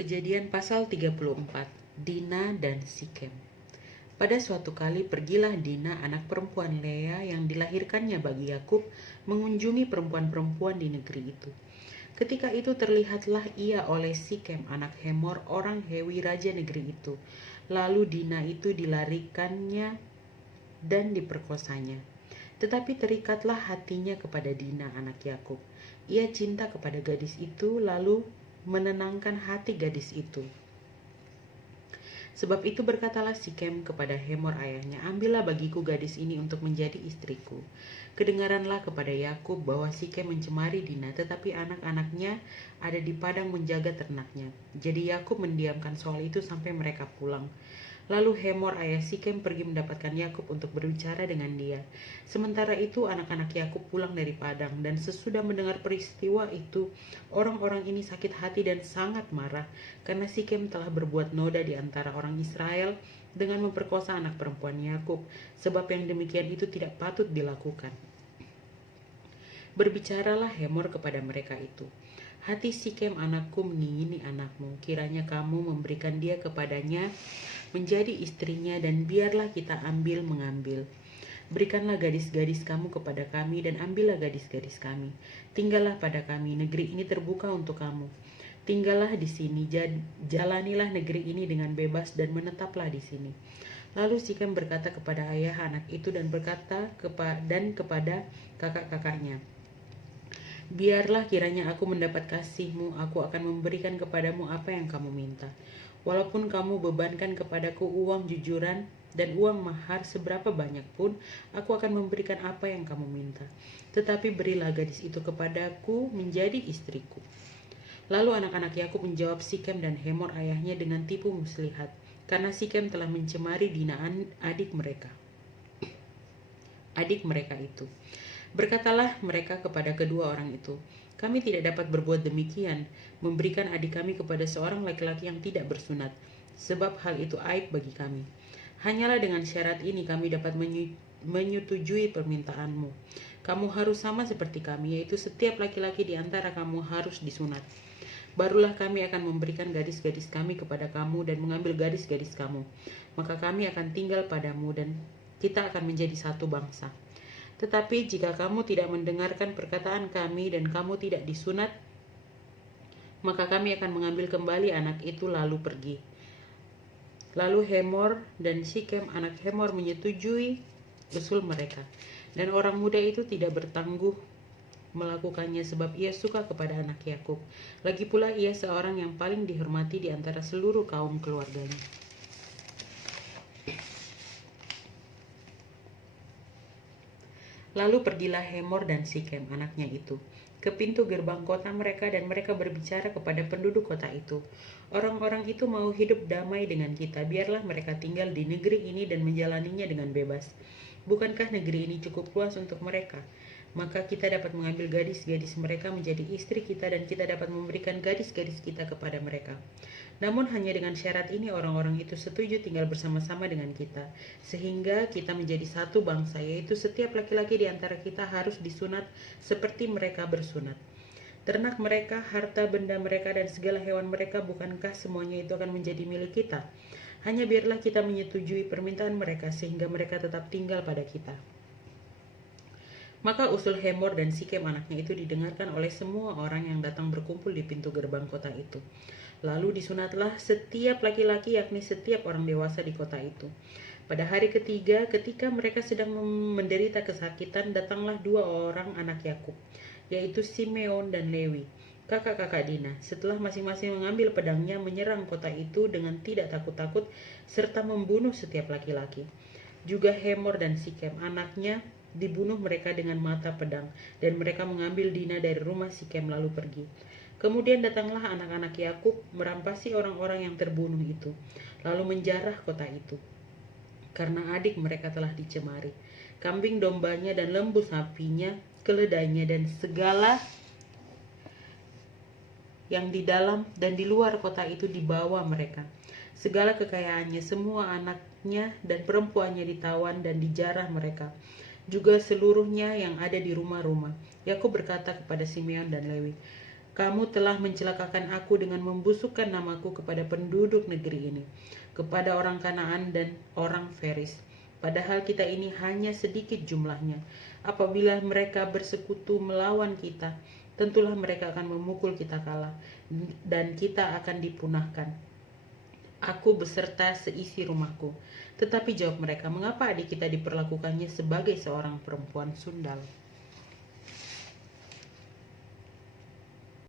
Kejadian pasal 34, Dina dan Sikem. Pada suatu kali pergilah Dina, anak perempuan Lea yang dilahirkannya bagi Yakub, mengunjungi perempuan-perempuan di negeri itu. Ketika itu terlihatlah ia oleh Sikem, anak Hemor, orang Hewi raja negeri itu. Lalu Dina itu dilarikannya dan diperkosanya. Tetapi terikatlah hatinya kepada Dina, anak Yakub. Ia cinta kepada gadis itu, lalu menenangkan hati gadis itu. Sebab itu berkatalah Sikem kepada Hemor ayahnya, ambillah bagiku gadis ini untuk menjadi istriku. Kedengaranlah kepada Yakub bahwa Sikem mencemari Dina, tetapi anak-anaknya ada di padang menjaga ternaknya. Jadi Yakub mendiamkan soal itu sampai mereka pulang. Lalu Hemor ayah Sikem pergi mendapatkan Yakub untuk berbicara dengan dia. Sementara itu anak-anak Yakub pulang dari padang, dan sesudah mendengar peristiwa itu, orang-orang ini sakit hati dan sangat marah, karena Sikem telah berbuat noda di antara orang Israel dengan memperkosa anak perempuan Yakub, sebab yang demikian itu tidak patut dilakukan. Berbicaralah Hemor kepada mereka itu, hati Sikem anakku mengingini anakmu, kiranya kamu memberikan dia kepadanya menjadi istrinya, dan biarlah kita mengambil. Berikanlah gadis-gadis kamu kepada kami, dan ambillah gadis-gadis kami. Tinggallah pada kami, negeri ini terbuka untuk kamu. Tinggallah di sini, jalanilah negeri ini dengan bebas, dan menetaplah di sini. Lalu Sikem berkata kepada ayah anak itu dan berkata kepada kakak-kakaknya, biarlah kiranya aku mendapat kasihmu, aku akan memberikan kepadamu apa yang kamu minta. Walaupun kamu bebankan kepadaku uang jujuran dan uang mahar seberapa banyak pun, aku akan memberikan apa yang kamu minta. Tetapi berilah gadis itu kepadaku menjadi istriku. Lalu anak-anak Yakub menjawab Sikem dan Hemor ayahnya dengan tipu muslihat, karena Sikem telah mencemari Dina adik mereka itu. Berkatalah mereka kepada kedua orang itu, kami tidak dapat berbuat demikian, memberikan adik kami kepada seorang laki-laki yang tidak bersunat, sebab hal itu aib bagi kami. Hanyalah dengan syarat ini kami dapat menyetujui permintaanmu. Kamu harus sama seperti kami, yaitu setiap laki-laki di antara kamu harus disunat. Barulah kami akan memberikan gadis-gadis kami kepada kamu dan mengambil gadis-gadis kamu. Maka kami akan tinggal padamu dan kita akan menjadi satu bangsa. Tetapi jika kamu tidak mendengarkan perkataan kami dan kamu tidak disunat, maka kami akan mengambil kembali anak itu lalu pergi. Lalu Hemor dan Sikem anak Hemor menyetujui usul mereka. Dan orang muda itu tidak bertangguh melakukannya sebab ia suka kepada anak Yakub. Lagi pula ia seorang yang paling dihormati di antara seluruh kaum keluarganya. Lalu pergilah Hemor dan Sikem anaknya itu ke pintu gerbang kota mereka, dan mereka berbicara kepada penduduk kota itu, orang-orang itu mau hidup damai dengan kita, biarlah mereka tinggal di negeri ini dan menjalaninya dengan bebas. Bukankah negeri ini cukup luas untuk mereka? Maka kita dapat mengambil gadis-gadis mereka menjadi istri kita, dan kita dapat memberikan gadis-gadis kita kepada mereka. Namun hanya dengan syarat ini orang-orang itu setuju tinggal bersama-sama dengan kita, sehingga kita menjadi satu bangsa, yaitu setiap laki-laki di antara kita harus disunat seperti mereka bersunat. Ternak mereka, harta benda mereka, dan segala hewan mereka, bukankah semuanya itu akan menjadi milik kita? Hanya biarlah kita menyetujui permintaan mereka, sehingga mereka tetap tinggal pada kita. Maka usul Hemor dan Sikem anaknya itu didengarkan oleh semua orang yang datang berkumpul di pintu gerbang kota itu. Lalu disunatlah setiap laki-laki, yakni setiap orang dewasa di kota itu. Pada hari ketiga, ketika mereka sedang menderita kesakitan, datanglah dua orang anak Yakub, yaitu Simeon dan Lewi, kakak-kakak Dina. Setelah masing-masing mengambil pedangnya, menyerang kota itu dengan tidak takut-takut, serta membunuh setiap laki-laki. Juga Hemor dan Sikem anaknya dibunuh mereka dengan mata pedang, dan mereka mengambil Dina dari rumah Sikem lalu pergi. Kemudian datanglah anak-anak Yakub merampasi orang-orang yang terbunuh itu, lalu menjarah kota itu, karena adik mereka telah dicemari. Kambing dombanya dan lembu sapinya, keledainya, dan segala yang di dalam dan di luar kota itu dibawa mereka. Segala kekayaannya, semua anaknya dan perempuannya ditawan dan dijarah mereka, juga seluruhnya yang ada di rumah-rumah. Yakub berkata kepada Simeon dan Lewi, Kamu telah mencelakakan aku dengan membusukkan namaku kepada penduduk negeri ini, kepada orang Kanaan dan orang Feris. Padahal kita ini hanya sedikit jumlahnya. Apabila mereka bersekutu melawan kita, tentulah mereka akan memukul kita kalah, dan kita akan dipunahkan, aku beserta seisi rumahku. Tetapi jawab mereka, mengapa adik kita diperlakukannya sebagai seorang perempuan sundal?